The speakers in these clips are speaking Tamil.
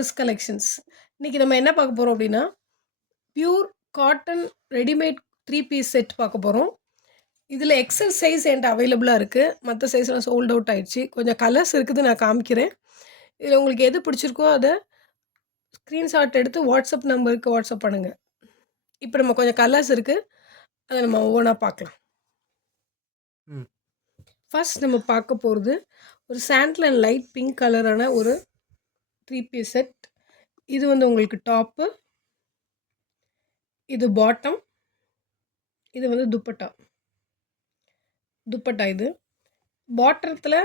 Chris collections. இன்னைக்கு நம்ம என்ன பார்க்க போறோம் அப்படின்னா, pure cotton readymade 3 piece set பார்க்க போறோம். இதில எக்ஸல் சைஸ் என்ட்ட அவைலபிளா இருக்கு. மத்த சைஸ்லாம் சோல்ட் அவுட் ஆயிடுச்சு. கொஞ்சம் கலர்ஸ் இருக்குது நான் காமிக்கிறேன். இதில உங்களுக்கு எது பிடிச்சிருக்கோ அத ஸ்க்ரீன்ஷாட் எடுத்து வாட்ஸ்அப் நம்பருக்கு வாட்ஸ்அப் பண்ணுங்க. இப்ப நம்ம கொஞ்சம் கலர்ஸ் இருக்கு. அத நம்ம ஒவ்வொன்னா பார்க்கலாம். ம். ஃபர்ஸ்ட் நம்ம பார்க்க போறது ஒரு சாண்டல் அண்ட் லைட் பிங்க் கலரான ஒரு 3 பீஸ் செட். இது வந்து உங்களுக்கு டாப்பு, இது பாட்டம், இது வந்து துப்பட்டா. துப்பட்டா இது. பாட்டத்துல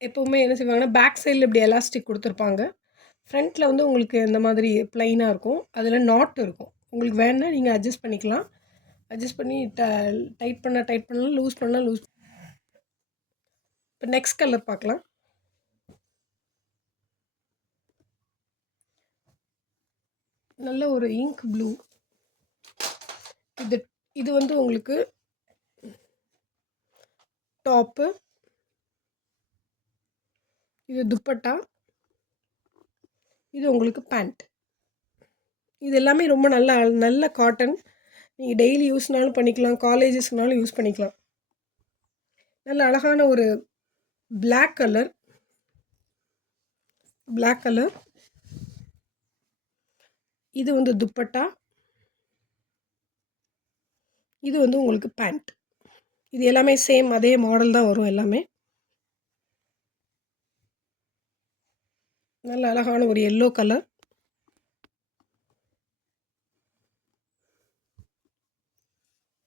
எப்பவுமே என்ன செய்வாங்கன்னா, பேக் சைட்ல இப்படி எலாஸ்டிக் குடுத்துருப்பாங்க. ஃப்ரண்ட்ல வந்து உங்களுக்கு இந்த மாதிரி பிளைனா இருக்கும். அதில நாட் இருக்கும். உங்களுக்கு வேணுனா நீங்க அட்ஜஸ்ட் பண்ணிக்கலாம். அட்ஜஸ்ட் பண்ணி டைட் பண்ணா டைட் பண்ணலாம், லூஸ் பண்ணா லூஸ். இப்ப நெக்ஸ்ட் கலர் பார்க்கலாம். நல்ல ஒரு இங்க் ப்ளூ. இது இது வந்து உங்களுக்கு டாப்பு. இது துப்பட்டா. இது உங்களுக்கு பேண்ட். இது எல்லாமே ரொம்ப நல்ல காட்டன். நீங்க டெய்லி யூஸ்னாலும் பண்ணிக்கலாம். காலேஜஸ்னாலும் யூஸ் பண்ணிக்கலாம். நல்ல அழகான ஒரு பிளாக் கலர். Black colour. இது வந்து துப்பட்டா. இது வந்து உங்களுக்கு பேண்ட். இது எல்லாமே சேம் அதே மாடல் தான் வரும் எல்லாமே. நல்ல அழகான ஒரு எல்லோ கலர்.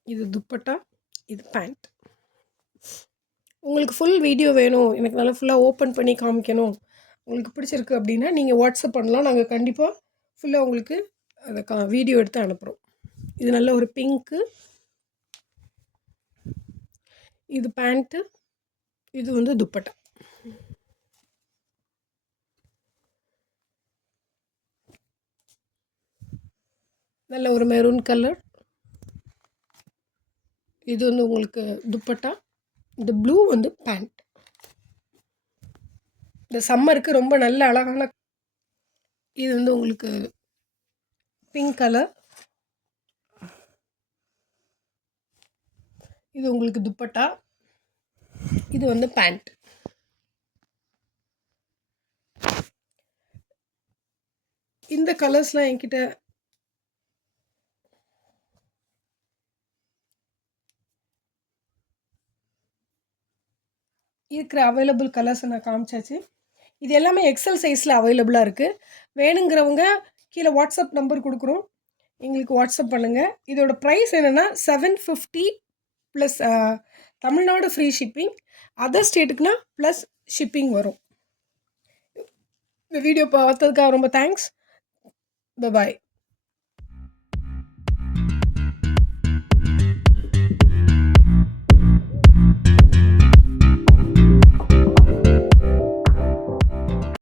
இது துப்பட்டா. இது பேண்ட். உங்களுக்கு ஃபுல் வீடியோ வேணும். எனக்கு நல்லா ஃபுல்லா ஓப்பன் பண்ணி காமிக்கணும். உங்களுக்கு பிடிச்சிருக்கு அப்படின்னா, நீங்க வாட்ஸ்அப் பண்ணலாம். நாங்க கண்டிப்பா ஃபுல்லா உங்களுக்கு அத வீடியோ எடுத்து அனுப்புறோம். இது நல்ல ஒரு பிங்க்கு. இது பேண்ட்டு. இது வந்து துப்பட்டா. நல்ல ஒரு மெரூன் கலர். இது வந்து உங்களுக்கு துப்பட்டா. இந்த ப்ளூ வந்து பேண்ட். இந்த சம்மருக்கு ரொம்ப நல்ல அழகான. இது வந்து உங்களுக்கு பிங்க் கலர். இது உங்களுக்கு துப்பட்டா. இது வந்து பேண்ட். இந்த கலர்ஸ்லாம் என்கிட்ட இருக்கிற அவைலபிள் கலர்ஸை நான் காமிச்சாச்சு. இது எல்லாமே எக்ஸல் சைஸில் அவைலபிளாக இருக்குது. வேணுங்கிறவங்க கீழே வாட்ஸ்அப் நம்பர் கொடுக்குறோம். எங்களுக்கு வாட்ஸ்அப் பண்ணுங்கள். இதோட ப்ரைஸ் என்னென்னா 750 plus Tamil Nadu free shipping. Other ஸ்டேட்டுக்குனா ப்ளஸ் ஷிப்பிங் வரும். இந்த வீடியோ பார்த்ததுக்காக ரொம்ப தேங்க்ஸ். பாய்.